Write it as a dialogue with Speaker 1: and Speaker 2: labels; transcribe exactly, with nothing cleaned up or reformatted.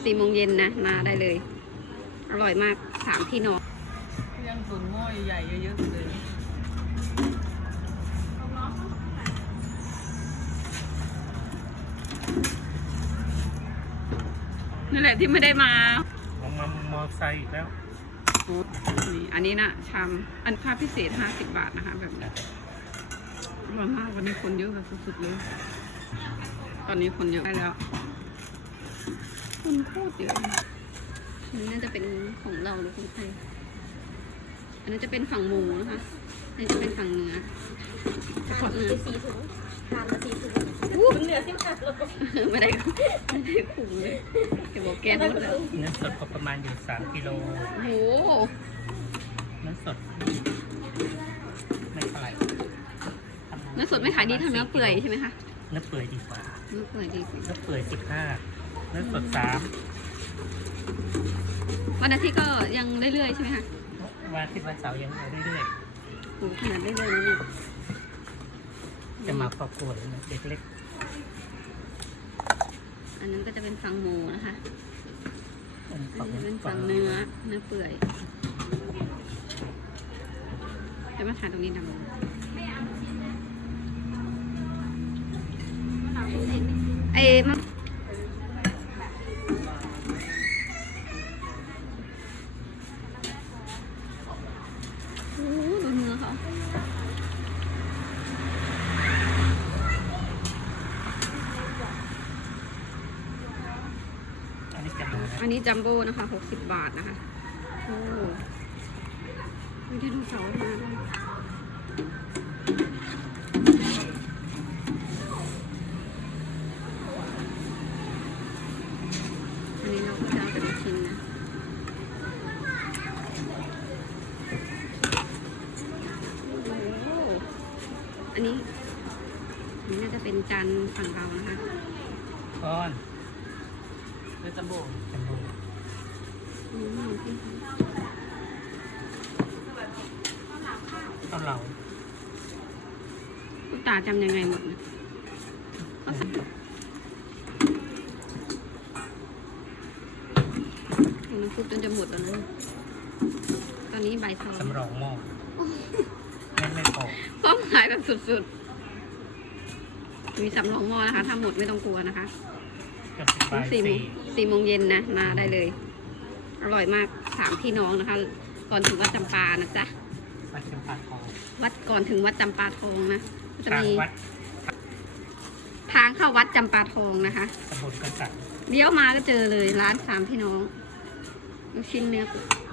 Speaker 1: สี่โมงเย็นนะมาได้เลย อร่อยมากสามพี่น้อง
Speaker 2: ยังตุ๋นหม้อใหญ่เยอะๆเลยนี่แหละที่ไม่ได้มา
Speaker 3: ของมามอไซค์อีกแล้ว
Speaker 1: นี่อันนี้นะชามอันค่าพิเศษห้าสิบบาทนะคะแบบนี้อร่อยมากวันนี้คนเยอะแบบสุดๆเลยตอนนี้คนเยอะได้แล้วคนโคตรเยอะอันนี้น่าจะเป็นของเราหรือของใครอันนั้นจะเป็นฝั่งหมูนะคะอันนี้จะเป็นฝั่งเนื้อ
Speaker 4: ทานไปสี่ถุงทานมาสี่ถุงเหนือสิบห้าโล
Speaker 1: ไม่ได้ไม่ได้ขุงเลยเดี๋ยวบอกแกนหมดแล้ว
Speaker 3: เนื้อสดก็ประมาณอยู่สามกิโล
Speaker 1: โอ้โห
Speaker 3: เนื้อสดไม่เท่าไหร่
Speaker 1: เนื้อสดไม่ขายดีเท่าเนื้อเปื่อยใช่ไหมคะ
Speaker 3: เนื้อเปื่อยดีกว่า
Speaker 1: เนื้อเปื่อยดีกว่า
Speaker 3: เนื้อเปื่อยสิบห้าเนื้อสดสาม
Speaker 1: วันอาทิตย์ก็ยังเรื่อยๆใช่ไหมคะ
Speaker 3: วันอาทิตย์วันเสาร์ยังเรื่อย
Speaker 1: ๆโอ้ขนาดเรื่อยๆนี่
Speaker 3: จะมาครอบครัวเด็กเล็ก
Speaker 1: อันนั้นก็จะเป็นฝั่งหมูนะคะอันนี้เป็นฝั่งเนื้อเนื้อเปื่อยจะมาทานตรงนี้ดังไอ้มะโอ้ดูเนื้อเขาอันนี้จัมโบ้นะคะหกสิบบาทนะคะโอ้มีไดโนเสาร์มาด้วยอันนี้เราก็จะเอาไปชิ้นนะโอ้อันนี้อันนี้น่าจะเป็นจานฝั่งเรานะคะ
Speaker 3: ก้อน
Speaker 2: เนื้อจัมโบ้
Speaker 3: จัมโบ้ต้องเรา
Speaker 1: ตาจำยังไงหมดนะน้ำซุปจนจะหมดแล้วนะตอนนี้ใบทอง
Speaker 3: สำรองหม้อไม่ไม่พอ
Speaker 1: พร้อมขายแบบสุดๆมีสำรองหม้อนะคะถ้าหมดไม่ต้องกลัวนะคะสี่โมงสี่โมงเย็นนะมาได้เลยอร่อยมากสามพี่น้องนะคะก่อนถึงวัดจำปานะจ๊ะ
Speaker 3: วัดจำปาทอง
Speaker 1: วัดก่อนถึงวัดจำปาทองนะจะมี
Speaker 3: วัด
Speaker 1: ทางเข้าวัดจำปาทองนะคะ
Speaker 3: ตำบลกษัตริย์
Speaker 1: เลี้ยวมาก็เจอเลยร้านสามพี่น้องลูกชิ้นเนื้อ